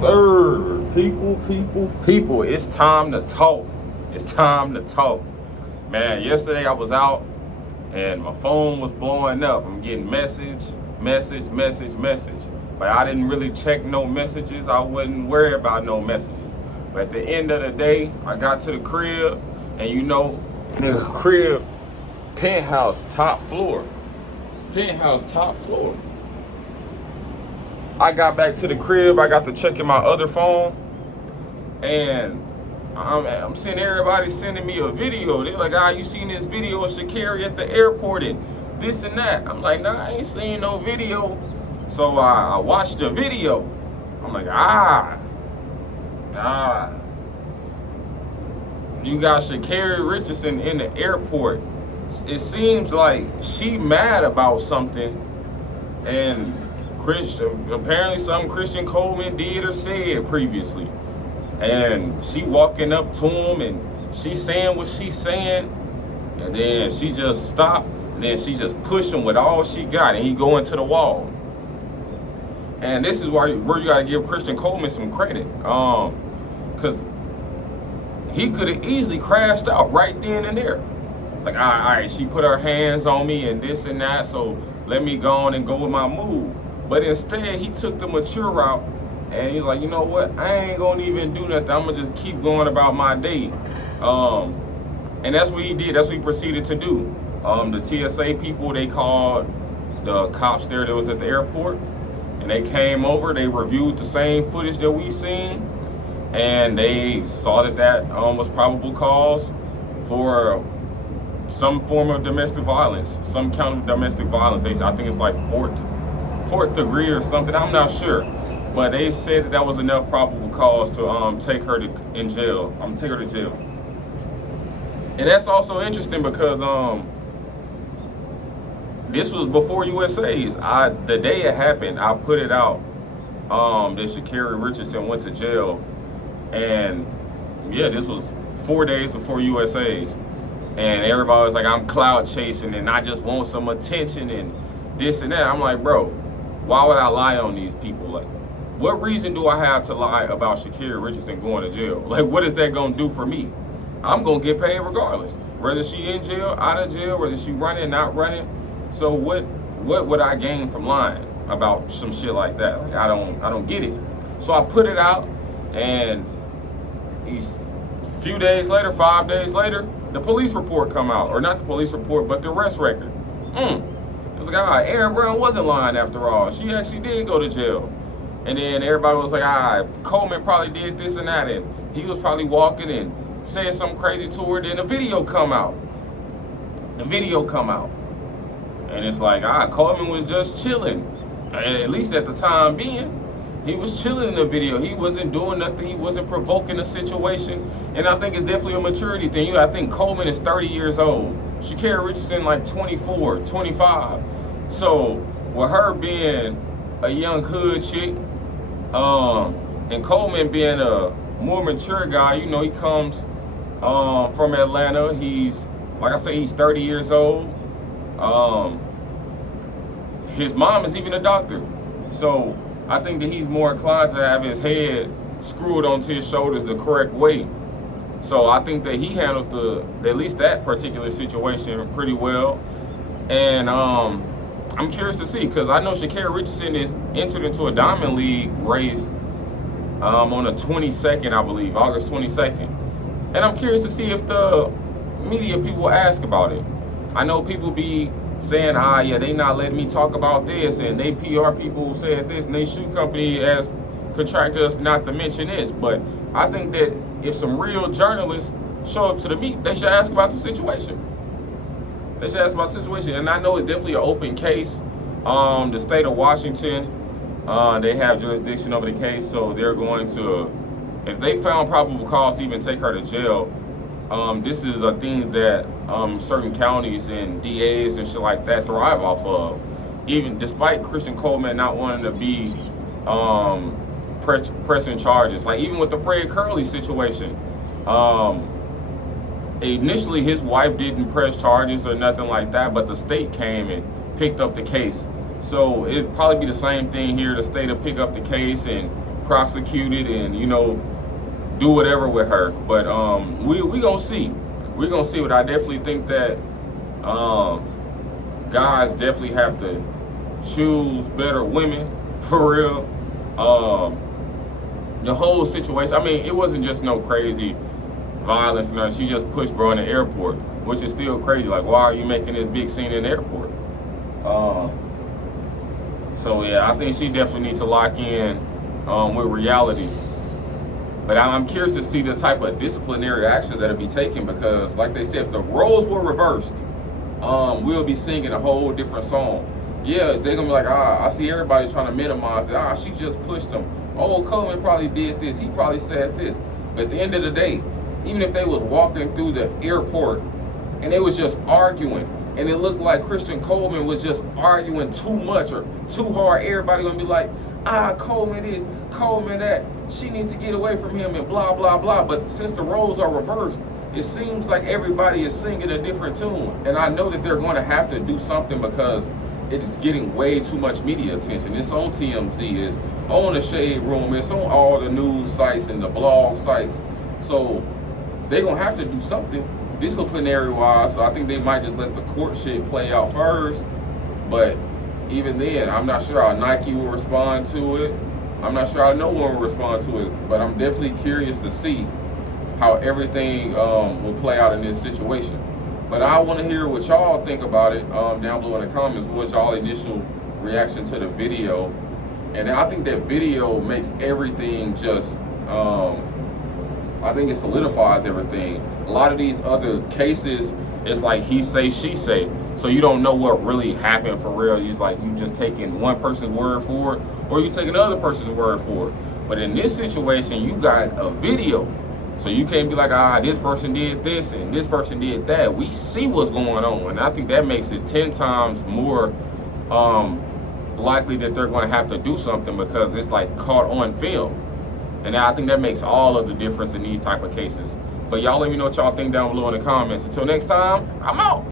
sir. People, it's time to talk. It's time to talk. Man, yesterday I was out and my phone was blowing up. I'm getting message. But I didn't really check no messages. I wasn't worried about no messages. But at the end of the day, I got to the crib, and you know, the crib, penthouse, top floor. I got back to the crib, I got to checking my other phone, and I'm seeing everybody sending me a video. They're like, you seen this video of Sha'Carri at the airport and this and that. I'm like, nah, I ain't seen no video. So I watched the video. I'm like, you got Sha'Carri Richardson in the airport. It seems like she mad about something, and apparently something Christian Coleman did or said previously. And she walking up to him and she saying what she's saying, and then she just stopped, and then she just push him with all she got, and he go into the wall. And this is where you gotta give Christian Coleman some credit, because he could have easily crashed out right then and there. Like, all right, she put her hands on me and this and that, so let me go on and go with my move. But instead, he took the mature route, and he's like, you know what? I ain't gonna even do nothing. I'm gonna just keep going about my day. And that's what he did. That's what he proceeded to do. The TSA people, they called the cops there that was at the airport, and they came over. They reviewed the same footage that we seen, and they saw that was probable cause for some form of domestic violence, some count of domestic violence. I think it's like fourth degree or something. I'm not sure, but they said that was enough probable cause to take her to jail. And that's also interesting because this was before USA's. The day it happened, I put it out that Sha'Carri Richardson went to jail, and yeah, this was 4 days before USA's. And everybody was like, I'm cloud chasing and I just want some attention and this and that. I'm like, bro, why would I lie on these people? Like, what reason do I have to lie about Sha'Carri Richardson going to jail? Like, what is that gonna do for me? I'm gonna get paid regardless, whether she in jail, out of jail, whether she running, not running. So what would I gain from lying about some shit like that? Like, I don't get it. So I put it out, and a few days later, 5 days later, the police report come out, or not the police report, but the arrest record. It's like, Aaron Brown wasn't lying after all. She actually did go to jail. And then everybody was like, Coleman probably did this and that, and he was probably walking and saying something crazy to her. Then the video come out. And it's like, Coleman was just chilling. At least at the time being. He was chilling in the video. He wasn't doing nothing. He wasn't provoking a situation. And I think it's definitely a maturity thing. I think Coleman is 30 years old. Sha'Carri Richardson like 24, 25. So with her being a young hood chick, and Coleman being a more mature guy, he comes from Atlanta. He's, like I say, he's 30 years old. His mom is even a doctor. So I think that he's more inclined to have his head screwed onto his shoulders the correct way. So I think that he handled at least that particular situation pretty well. And I'm curious to see, because I know Sha'Carri Richardson is entered into a Diamond League race on the 22nd, I believe, August 22nd. And I'm curious to see if the media people ask about it. I know people be saying, they not letting me talk about this, and they PR people said this, and they shoe company has contracted us not to mention this. But I think that if some real journalists show up to the meet, they should ask about the situation. And I know it's definitely an open case. The state of Washington, they have jurisdiction over the case, so they're going to, if they found probable cause to even take her to jail, this is a thing that certain counties and DAs and shit like that thrive off of. Even despite Christian Coleman not wanting to be pressing charges. Like even with the Fred Curley situation, initially his wife didn't press charges or nothing like that, but the state came and picked up the case. So it'd probably be the same thing here. The state will pick up the case and prosecuted and, you know, do whatever with her. But we gonna see. We're gonna see. But I definitely think that guys definitely have to choose better women for real. The whole situation, I mean, it wasn't just no crazy violence and nothing. She just pushed bro in the airport, which is still crazy. Like, why are you making this big scene in the airport? So yeah, I think she definitely needs to lock in with reality. But I'm curious to see the type of disciplinary actions that'll be taken, because like they said, if the roles were reversed, we'll be singing a whole different song. Yeah, they're gonna be like, I see everybody trying to minimize it. She just pushed him. Oh, Coleman probably did this. He probably said this. But at the end of the day, even if they was walking through the airport and they was just arguing, and it looked like Christian Coleman was just arguing too much or too hard, everybody gonna be like, Coleman this, Coleman that. She needs to get away from him and blah, blah, blah. But since the roles are reversed, it seems like everybody is singing a different tune. And I know that they're going to have to do something, because it's getting way too much media attention. It's on TMZ, it's on the Shade Room, it's on all the news sites and the blog sites. So they're going to have to do something disciplinary wise. So I think they might just let the court shit play out first. But even then, I'm not sure how Nike will respond to it. I'm not sure how no one will respond to it. But I'm definitely curious to see how everything will play out in this situation. But I want to hear what y'all think about it down below in the comments. What's y'all initial reaction to the video? And I think that video makes everything just, I think it solidifies everything. A lot of these other cases, it's like he say, she say. So you don't know what really happened for real. It's like you just taking one person's word for it, or you taking another person's word for it. But in this situation, you got a video. So you can't be like, this person did this and this person did that. We see what's going on. And I think that makes it 10 times more likely that they're going to have to do something, because it's like caught on film. And I think that makes all of the difference in these type of cases. But y'all let me know what y'all think down below in the comments. Until next time, I'm out.